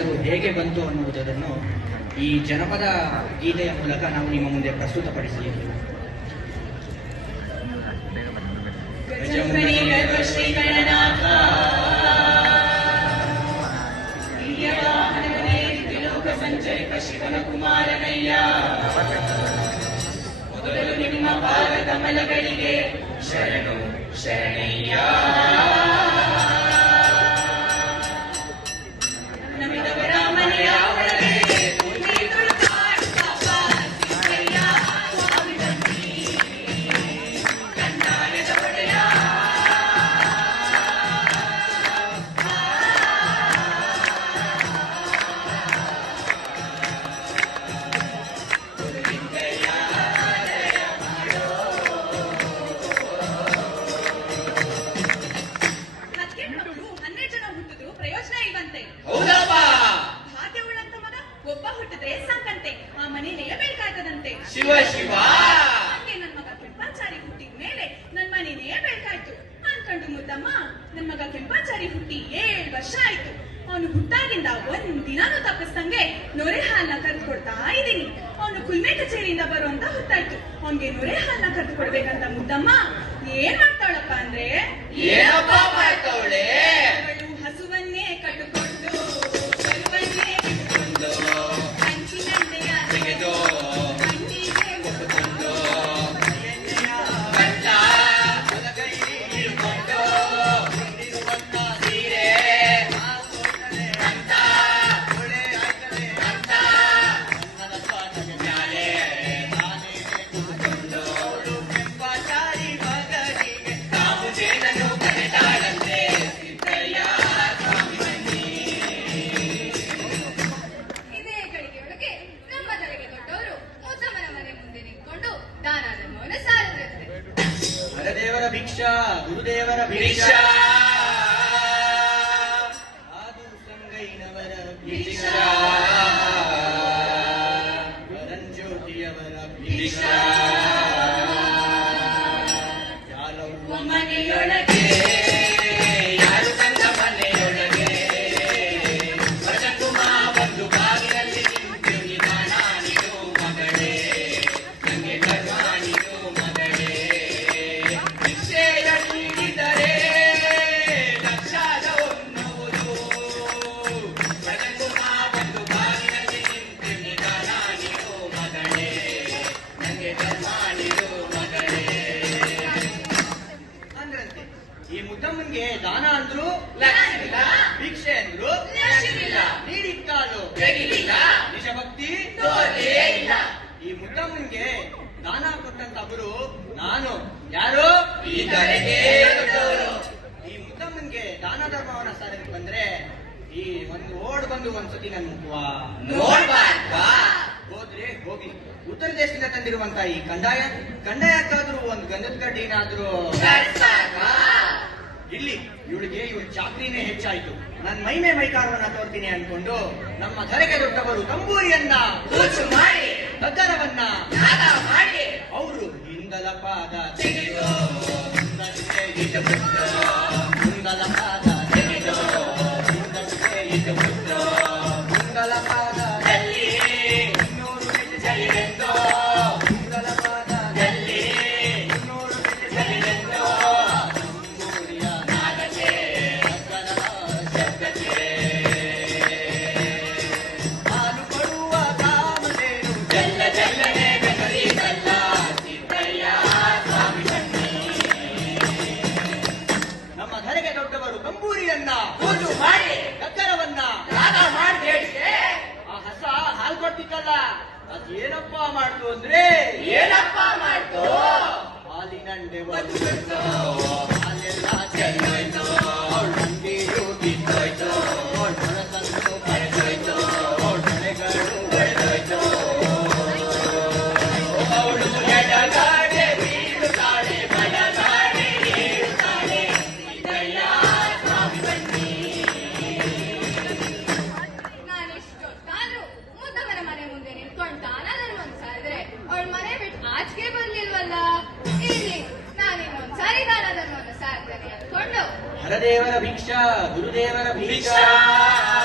ಹೆಸರು ಹೇಗೆ ಬಂತು ಅನ್ನುವುದನ್ನು ಈ ಜನಪದ ಗೀತೆಯ ಮೂಲಕ ನಾವು ನಿಮ್ಮ ಮುಂದೆ ಪ್ರಸ್ತುತಪಡಿಸಿ. ಗಜಮುಖನಿ ಗರ್ಭಶ್ರೀ ಗಣನಾಥ ದಿವ್ಯವಾಹನವನೇ ತ್ರಿಲೋಕ ಸಂಚರಿತ ಶಿವನ ಕುಮಾರನಯ್ಯ ಮೊದಲು ನಿಮ್ಮ ಪಾದ ಕಮಲಗಳಿಗೆ ಶರಣು ಶರಣಯ್ಯ. ಶಿವ ಶಿವ. ಹಂಗೆ ನನ್ ಮಗ ಕೆಂಪಾಚಾರಿ ಹುಟ್ಟಿದ ಮೇಲೆ ನನ್ ಮನೇನೇ ಬೇಕಾಯ್ತು. ಅನ್ಕೊಂಡು ಮುದ್ದಮ್ಮ, ನನ್ ಮಗ ಕೆಂಪಾಚಾರಿ ಹುಟ್ಟಿ ಏಳ್ ವರ್ಷ ಆಯ್ತು. ಅವನು ಹುಟ್ಟಾಗಿಂದ ಒಂದ್ ದಿನಾನು ತಪ್ಪಿಸ್ದಂಗೆ ನೊರೆ ಹಾಲ್ನ ಕರೆದು ಕೊಡ್ತಾ ಇದ್ದೀನಿ. ಅವನು ಕುಲ್ಮೆ ಕಚೇರಿಯಿಂದ ಬರುವಂತ ಹೊತ್ತಾಯ್ತು ಅವನ್ಗೆ ನೊರೆ ಹಾಲ್ನ ಕರೆದು ಕೊಡ್ಬೇಕಂತ ಮುದ್ದಮ್ಮ, ಏನ್ ಮಾಡ್ತಾಳಪ್ಪ ಅಂದ್ರೆ ಭಿಕ್ಷಾ ಗುರುದೇವರ ಮುದ್ದಮ್ಮನ್ಗೆ ದಾನ ಅಂದ್ರು. ಭಿಕ್ಷೆ ಅಂದ್ರು ಲಕ್ಷವಿಲ್ಲ. ನೀಡಿದ ಕಾಲು ನಿಜಭಕ್ತಿ. ಈ ಮುದ್ದಮ್ಮನ್ಗೆ ದಾನ ಕೊಟ್ಟಂತ ಅವರು ನಾನು ಯಾರು ಈ ಮುದ್ದಮ್ಮನ್ಗೆ ದಾನ ಧರ್ಮವನ್ನ ಸಾರಕ್ಕೆ ಬಂದ್ರೆ ಈ ಒಂದು ಓಡ್ ಬಂದು ಒಂದ್ಸತಿ ನನ್? ಹೋದ್ರೆ ಹೋಗಿ ಉತ್ತರ ದೇಶದಿಂದ ತಂದಿರುವಂತ ಈ ಕಂದಾಯ ಕಂದಾಯಕ್ಕಾದ್ರೂ ಒಂದು ಗಂಧದ ಕಡ್ಡಿನಾದ್ರೂ? ಇಲ್ಲಿ ಇವಳಿಗೆ ಇವಳು ಚಾಕ್ರಿನೇ ಹೆಚ್ಚಾಯಿತು. ನನ್ನ ಮೈಮೆ ಮೈಕಾರವನ್ನ ತೋರ್ತೀನಿ ಅನ್ಕೊಂಡು ನಮ್ಮ ಧರೆಗೆ ದೊಡ್ಡವರು ತಂಬೂರಿಯನ್ನ ಕೂಚು ಮಾಡಿ ನಾದ ಮಾಡಿ, ಅವರು ಹಿಂದಲ ಪಾದ ತೆಗೆದು ಮುಂದಲ ಪಾದ ತೆಗೆದು ಮುಂದಲ ಪಾದ ಅಂದ್ರೆ ಏನಪ್ಪ ಮಾಡ್ತು? ಬಿಟ್ಟು ಹಾಲೆಲ್ಲ ಚೆಲ್ಲೋಯ್ತು ದಾನ ಧರ್ಮವನ್ನು ಸಾರ್ತೇನೆ ಅಂದ್ಕೊಂಡು